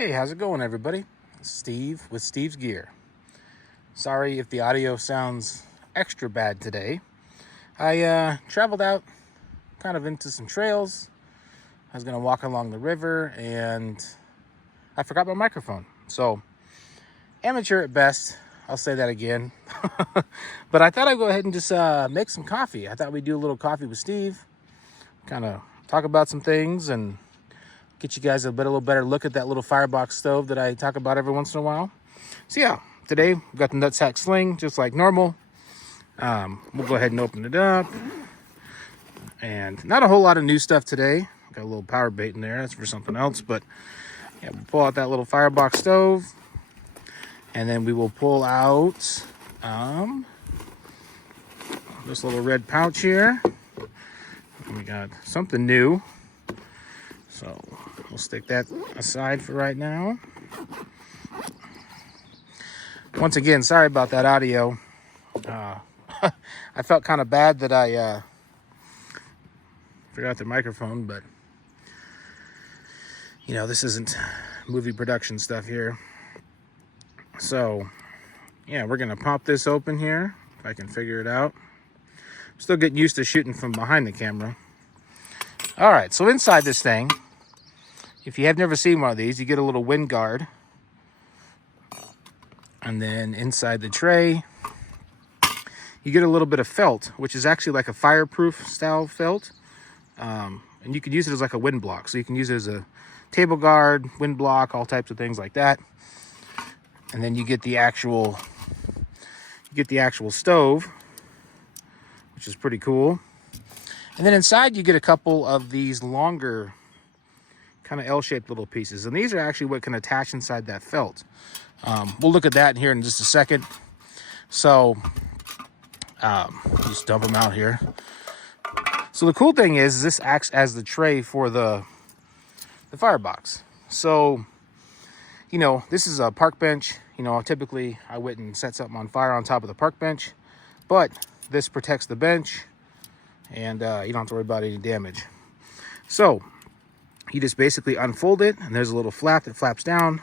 Hey, how's it going, everybody? Steve with Steve's Gear. Sorry if the audio sounds extra bad today. I traveled out kind of into some trails. I was going to walk along the river and I forgot my microphone. So, amateur at best. I'll say that again. But I thought I'd go ahead and just make some coffee. I thought we'd do a little coffee with Steve, kind of talk about some things and get you guys a little better look at that little Firebox stove that I talk about every once in a while. So yeah, today we've got the nutsack sling just like normal. We'll go ahead and open it up. And not a whole lot of new stuff today. Got a little power bait in there, that's for something else. But yeah, we'll pull out that little Firebox stove. And then we will pull out this little red pouch here. And we got something new. So we'll stick that aside for right now. Once again, sorry about that audio. I felt kind of bad that I forgot the microphone, but you know, this isn't movie production stuff here. So yeah, we're gonna pop this open here, if I can figure it out. I'm still getting used to shooting from behind the camera. All right, so inside this thing, if you have never seen one of these, you get a little wind guard. And then inside the tray, you get a little bit of felt, which is actually like a fireproof style felt. And you could use it as like a wind block. So you can use it as a table guard, wind block, all types of things like that. And then you get the actual stove, which is pretty cool. And then inside you get a couple of these longer kind of L-shaped little pieces. And these are actually what can attach inside that felt. We'll look at that here in just a second. So just dump them out here. So the cool thing is this acts as the tray for the Firebox. So, you know, this is a park bench. You know, typically I wouldn't set something on fire on top of the park bench, but this protects the bench and you don't have to worry about any damage. So you just basically unfold it and there's a little flap that flaps down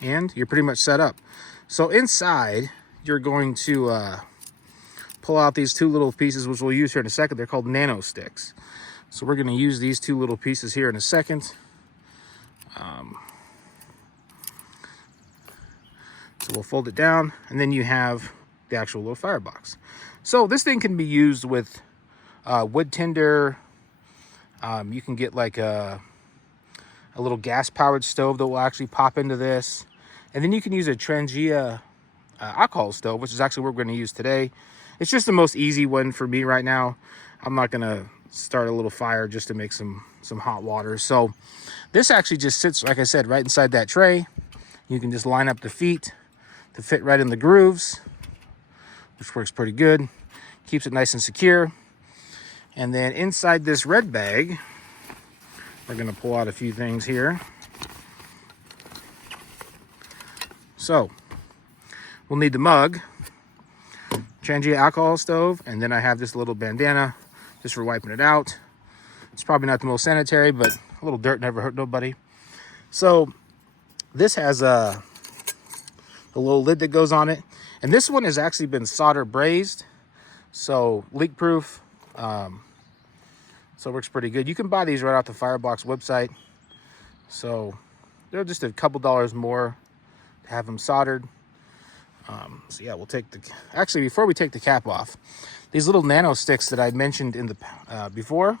and you're pretty much set up. So inside you're going to pull out these two little pieces, which we'll use here in a second. They're called nano sticks. So we're going to use these two little pieces here in a second. So we'll fold it down and then you have the actual little Firebox. So this thing can be used with wood tinder. You can get like a little gas-powered stove that will actually pop into this. And then you can use a Trangia alcohol stove, which is actually what we're going to use today. It's just the most easy one for me right now. I'm not going to start a little fire just to make some hot water. So this actually just sits, like I said, right inside that tray. You can just line up the feet to fit right in the grooves, which works pretty good. Keeps it nice and secure. And then inside this red bag, we're going to pull out a few things here. So we'll need the mug, Trangia alcohol stove, and then I have this little bandana just for wiping it out. It's probably not the most sanitary, but a little dirt never hurt nobody. So this has a little lid that goes on it. And this one has actually been solder brazed, so leak proof. So it works pretty good. You can buy these right off the Firebox website. So they're just a couple dollars more to have them soldered. So yeah, we'll take actually before we take the cap off, these little nano sticks that I mentioned in the before.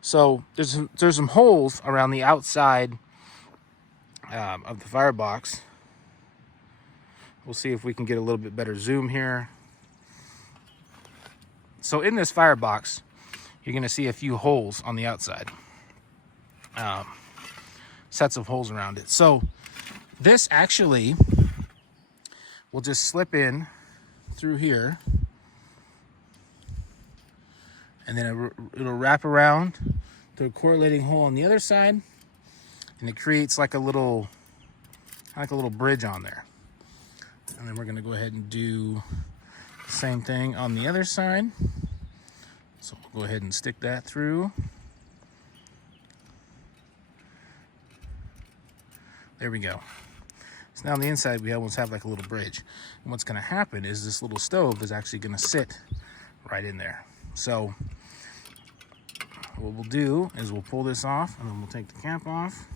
So there's some holes around the outside of the Firebox. We'll see if we can get a little bit better zoom here. So in this Firebox, you're going to see a few holes on the outside. Sets of holes around it. So this actually will just slip in through here. And then it'll wrap around to a correlating hole on the other side. And it creates like a little bridge on there. And then we're going to go ahead and do the same thing on the other side. So we'll go ahead and stick that through. There we go. So now on the inside, we almost have like a little bridge. And what's gonna happen is this little stove is actually gonna sit right in there. So what we'll do is we'll pull this off and then we'll take the cap off.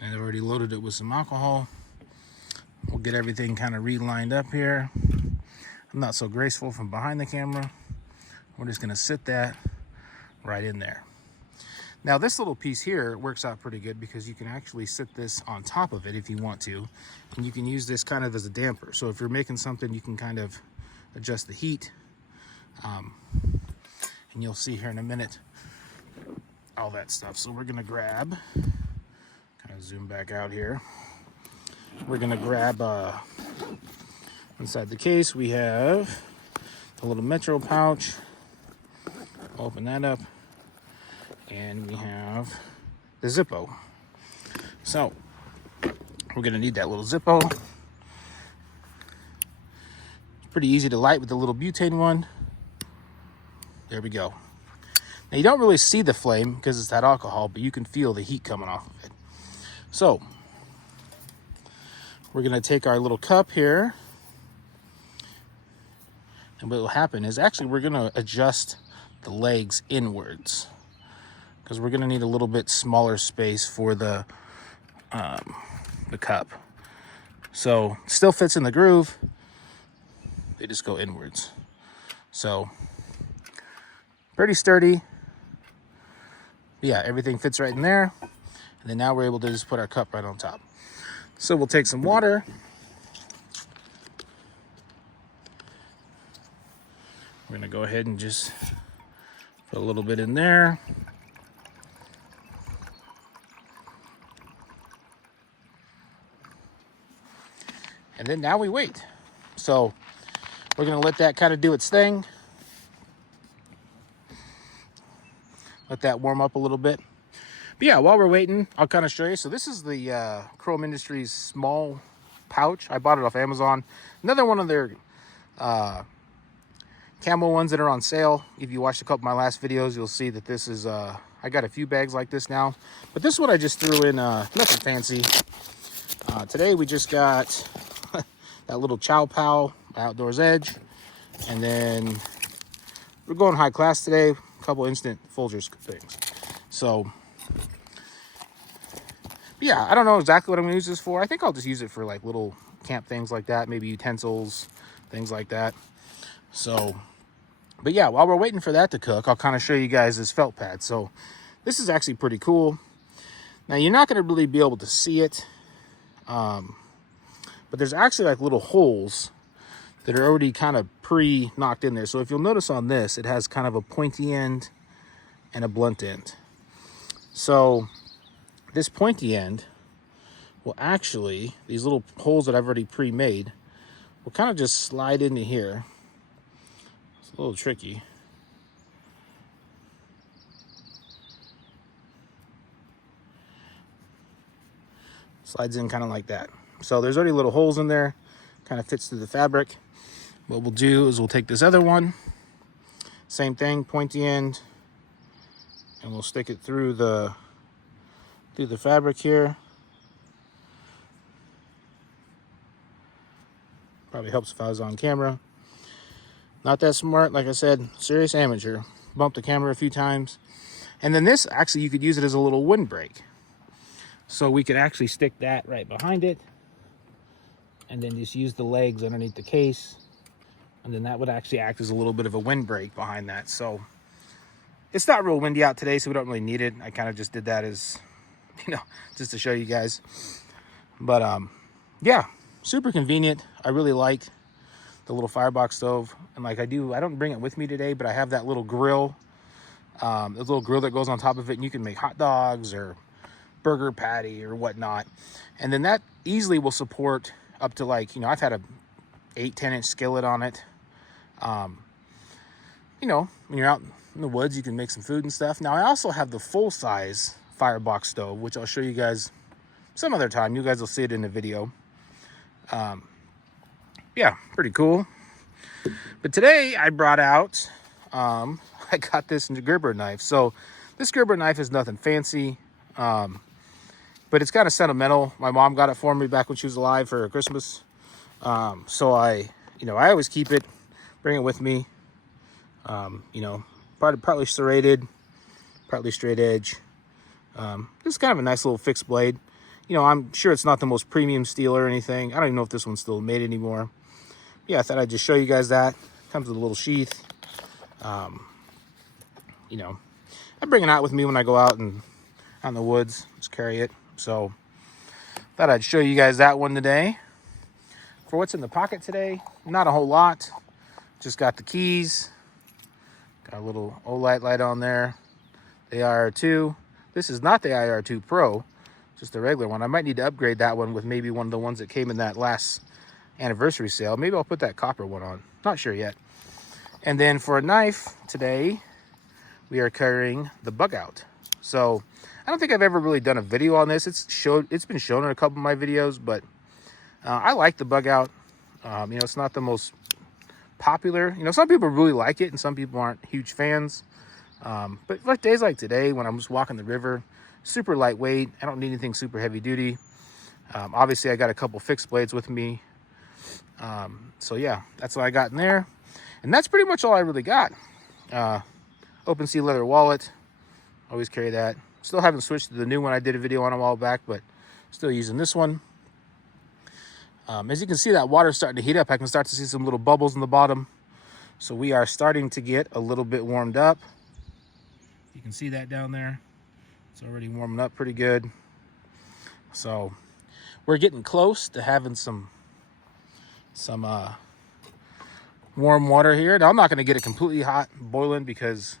And I've already loaded it with some alcohol. We'll get everything kind of re-lined up here. I'm not so graceful from behind the camera. We're just gonna sit that right in there. Now this little piece here works out pretty good because you can actually sit this on top of it if you want to. And you can use this kind of as a damper. So if you're making something, you can kind of adjust the heat. And you'll see here in a minute all that stuff. So we're gonna grab, kind of zoom back out here. We're gonna grab, inside the case we have a little Metro pouch. Open that up. And we have the Zippo. So we're gonna need that little Zippo. It's pretty easy to light with the little butane one. There we go. Now you don't really see the flame because it's that alcohol, but you can feel the heat coming off of it. So we're gonna take our little cup here, and what will happen is actually we're gonna adjust the legs inwards because we're gonna need a little bit smaller space for the cup. So it still fits in the groove. They just go inwards. So pretty sturdy. Yeah, everything fits right in there. And then now we're able to just put our cup right on top. So we'll take some water. We're gonna go ahead and just put a little bit in there. And then now we wait. So we're gonna let that kind of do its thing. Let that warm up a little bit. But yeah, while we're waiting, I'll kind of show you. So this is the Chrome Industries small pouch. I bought it off Amazon. Another one of their camo ones that are on sale. If you watched a couple of my last videos, you'll see that this is, I got a few bags like this now. But this one I just threw in, nothing fancy. Today we just got that little Chow Pow Outdoors Edge. And then we're going high class today. A couple instant Folgers things. So yeah, I don't know exactly what I'm gonna use this for. I think I'll just use it for like little camp things like that, maybe utensils, things like that. So, but yeah, while we're waiting for that to cook, I'll kind of show you guys this felt pad. So this is actually pretty cool. Now you're not gonna really be able to see it, but there's actually like little holes that are already kind of pre-knocked in there. So if you'll notice on this, it has kind of a pointy end and a blunt end. So this pointy end will actually, these little holes that I've already pre-made, will kind of just slide into here. It's a little tricky. Slides in kind of like that. So there's already little holes in there, kind of fits through the fabric. What we'll do is we'll take this other one, same thing, pointy end, and we'll stick it through the fabric here. Probably helps if I was on camera. Not that smart, like I said, serious amateur. Bumped the camera a few times. And then this, actually, you could use it as a little windbreak. So we could actually stick that right behind it, and then just use the legs underneath the case. And then that would actually act as a little bit of a windbreak behind that. So it's not real windy out today, so we don't really need it. I kind of just did that as, you know, just to show you guys. But yeah, super convenient. I really like the little Firebox stove. And like I don't bring it with me today, but I have that little grill. The little grill that goes on top of it, and you can make hot dogs or burger patty or whatnot. And then that easily will support up to, like, you know, I've had a 8-10 inch skillet on it. You know, when you're out in the woods, you can make some food and stuff. Now I also have the full size Firebox stove, which I'll show you guys some other time. You guys will see it in the video. Yeah, pretty cool. But today I brought out, I got this Gerber knife. So This Gerber knife is nothing fancy, but it's kind of sentimental. My mom got it for me back when she was alive for Christmas. So I always keep it, bring it with me. Partly serrated, partly straight edge. This is kind of a nice little fixed blade. I'm sure it's not the most premium steel or anything. I don't even know if this one's still made anymore. Yeah, I thought I'd just show you guys that. Comes with a little sheath. I bring it out with me when I go out and out in the woods. Just carry it. So thought I'd show you guys that one today. For what's in the pocket today, not a whole lot. Just got the keys. Got a little OLED light on there. The IR2. This is not the IR2 Pro, just a regular one. I might need to upgrade that one with maybe one of the ones that came in that last anniversary sale. Maybe I'll put that copper one on. Not sure yet. And then for a knife today, we are carrying the Bug Out. So I don't think I've ever really done a video on this. It's been shown in a couple of my videos, but I like the Bug Out. It's not the most popular. Some people really like it and some people aren't huge fans. But like days like today, when I'm just walking the river, super lightweight. I don't need anything super heavy duty. Obviously I got a couple fixed blades with me. So yeah, that's what I got in there. And that's pretty much all I really got. Open sea leather wallet. Always carry that. Still haven't switched to the new one I did a video on a while back, but still using this one. As you can see, that water's starting to heat up. I can start to see some little bubbles in the bottom. So we are starting to get a little bit warmed up. You can see that down there. It's already warming up pretty good. So we're getting close to having some warm water here. Now I'm not going to get it completely hot, boiling, because,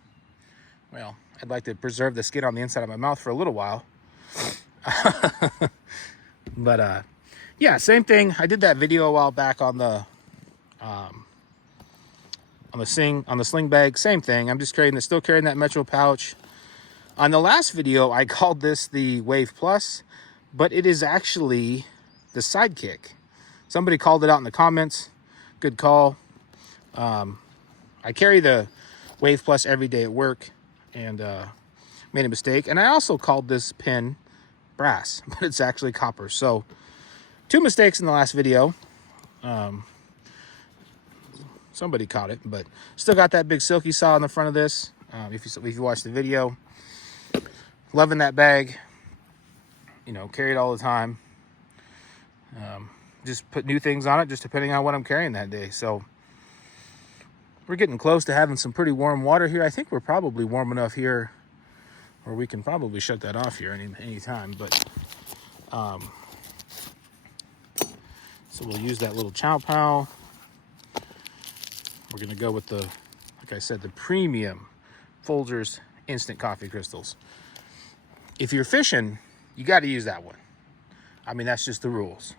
well, I'd like to preserve the skin on the inside of my mouth for a little while. But yeah, same thing. I did that video a while back on the sling bag. Same thing. I'm just still carrying that Metro pouch. On the last video, I called this the Wave Plus, but it is actually the Sidekick. Somebody called it out in the comments. Good call. I carry the Wave Plus every day at work and made a mistake. And I also called this pin brass, but it's actually copper. So 2 mistakes in the last video. Somebody caught it, but still got that big silky saw in the front of this. If you watch the video, loving that bag. Carry it all the time. Just put new things on it, just depending on what I'm carrying that day. So we're getting close to having some pretty warm water here. I think we're probably warm enough here, or we can probably shut that off here any time. But so we'll use that little Chow Pow. We're gonna go with the, like I said, the premium Folgers instant coffee crystals. If you're fishing, you got to use that one. I mean, that's just the rules.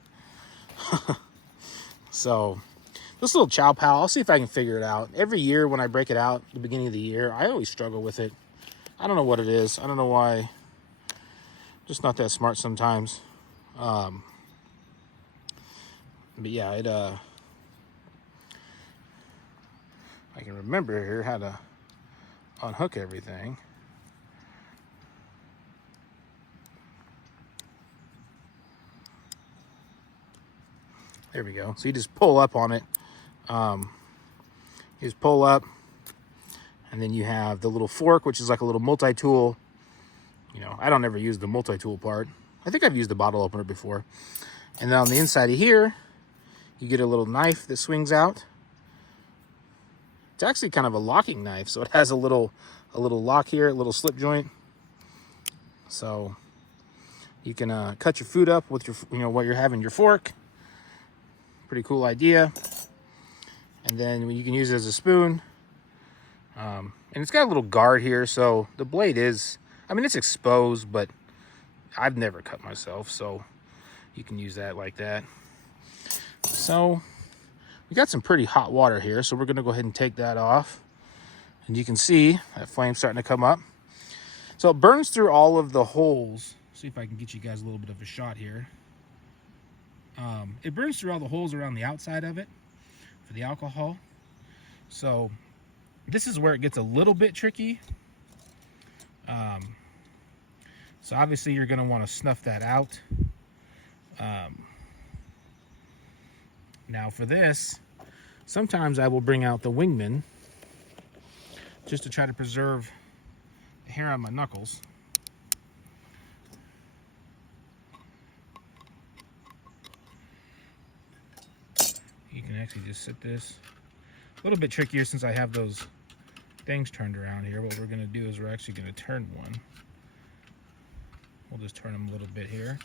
So this little Chow Pow, I'll see if I can figure it out. Every year when I break it out at the beginning of the year, I always struggle with it. I don't know what it is. I don't know why. Just not that smart sometimes. But yeah, I can remember here how to unhook everything. There we go. So you just pull up on it. You just pull up, and then you have the little fork, which is like a little multi-tool. I don't ever use the multi-tool part. I think I've used the bottle opener before. And then on the inside of here, you get a little knife that swings out. It's actually kind of a locking knife, so it has a little lock here, a little slip joint. So you can cut your food up with your, while you're having your fork. Pretty cool idea. And then you can use it as a spoon. And it's got a little guard here, so the blade is, I mean, it's exposed, but I've never cut myself, so you can use that like that. So we got some pretty hot water here, so we're gonna go ahead and take that off. And you can see that flame starting to come up. So it burns through all of the holes. See if I can get you guys a little bit of a shot here. It burns through all the holes around the outside of it for the alcohol. So this is where it gets a little bit tricky. So obviously you're going to want to snuff that out. Now for this, sometimes I will bring out the Wingman just to try to preserve the hair on my knuckles. You can actually just sit this. A little bit trickier since I have those things turned around here. What we're going to do is we're actually going to turn one. We'll just turn them a little bit here.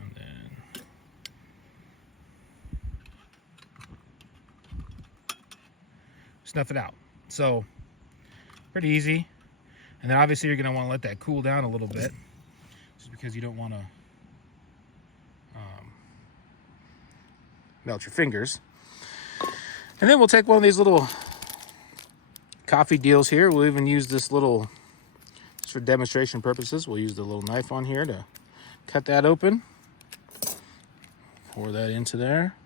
And then snuff it out. So pretty easy. And then obviously you're going to want to let that cool down a little bit, just because you don't want to melt your fingers. And then we'll take one of these little coffee deals here. We'll even use this little, just for demonstration purposes, we'll use the little knife on here to cut that open. Pour that into there.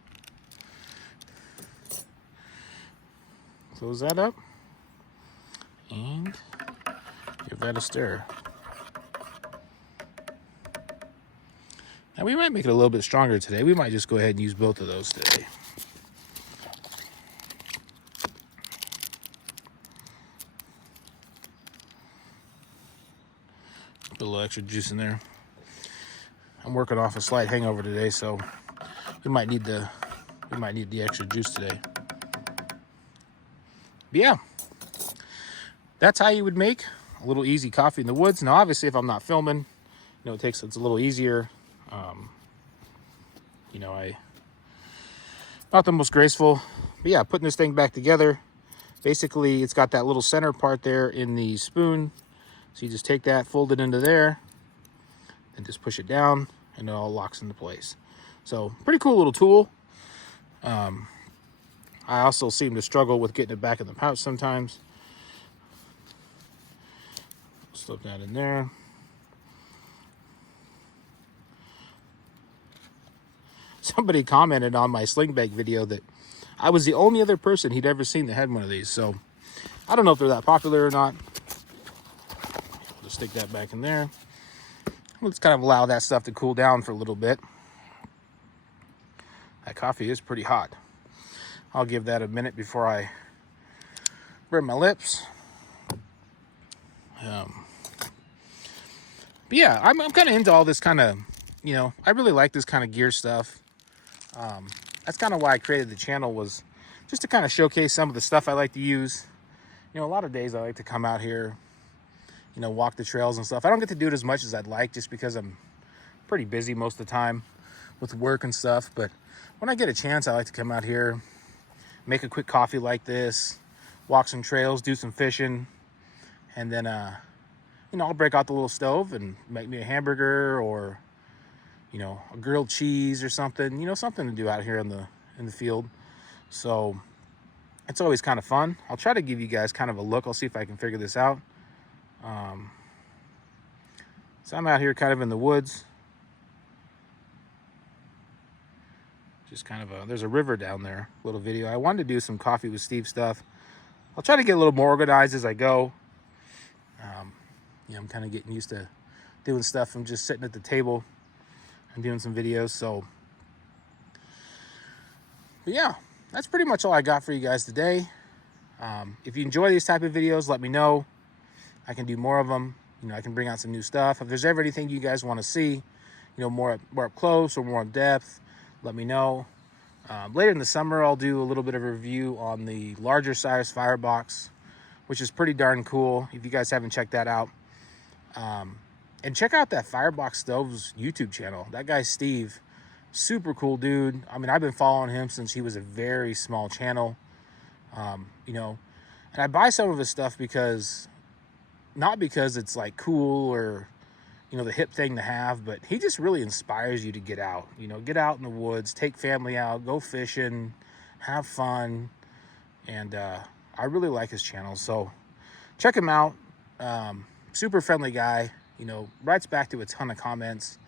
Close that up. And give that a stir. Now we might make it a little bit stronger today. We might just go ahead and use both of those today. Put a little extra juice in there. I'm working off a slight hangover today, so we might need the extra juice today. But yeah, that's how you would make a little easy coffee in the woods. Now, obviously, if I'm not filming, it's a little easier. Not the most graceful, but yeah, putting this thing back together. Basically, it's got that little center part there in the spoon. So you just take that, fold it into there, and just push it down, and it all locks into place. So pretty cool little tool. I also seem to struggle with getting it back in the pouch sometimes. Slip that in there. Somebody commented on my sling bag video that I was the only other person he'd ever seen that had one of these. So I don't know if they're that popular or not. Just stick that back in there. Let's kind of allow that stuff to cool down for a little bit. That coffee is pretty hot. I'll give that a minute before I burn my lips. But yeah, I'm kind of into all this kind of, I really like this kind of gear stuff. That's kind of why I created the channel, was just to kind of showcase some of the stuff I like to use. A lot of days I like to come out here, walk the trails and stuff. I don't get to do it as much as I'd like, just because I'm pretty busy most of the time with work and stuff. But when I get a chance, I like to come out here, make a quick coffee like this, walk some trails, do some fishing, and then, I'll break out the little stove and make me a hamburger or, a grilled cheese or something, something to do out here in the field. So it's always kind of fun. I'll try to give you guys kind of a look. I'll see if I can figure this out. So I'm out here kind of in the woods. Just kind of there's a river down there, little video. I wanted to do some coffee with Steve stuff. I'll try to get a little more organized as I go. I'm kind of getting used to doing stuff from just sitting at the table and doing some videos. So, but yeah, that's pretty much all I got for you guys today. If you enjoy these type of videos, let me know. I can do more of them. I can bring out some new stuff. If there's ever anything you guys want to see, more up close or more in depth, let me know. Later in the summer, I'll do a little bit of a review on the larger size Firebox, which is pretty darn cool. If you guys haven't checked that out. And check out that Firebox Stoves YouTube channel. That guy, Steve, super cool dude. I mean, I've been following him since he was a very small channel. And I buy some of his stuff not because it's like cool or, the hip thing to have, but he just really inspires you to get out, get out in the woods, take family out, go fishing, have fun. And, I really like his channel. So check him out. Super friendly guy, writes back to a ton of comments,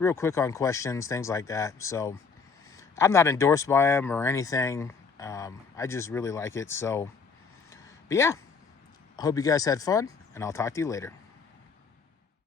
real quick on questions, things like that. So I'm not endorsed by him or anything. I just really like it. So, but yeah, Hope you guys had fun, and I'll talk to you later.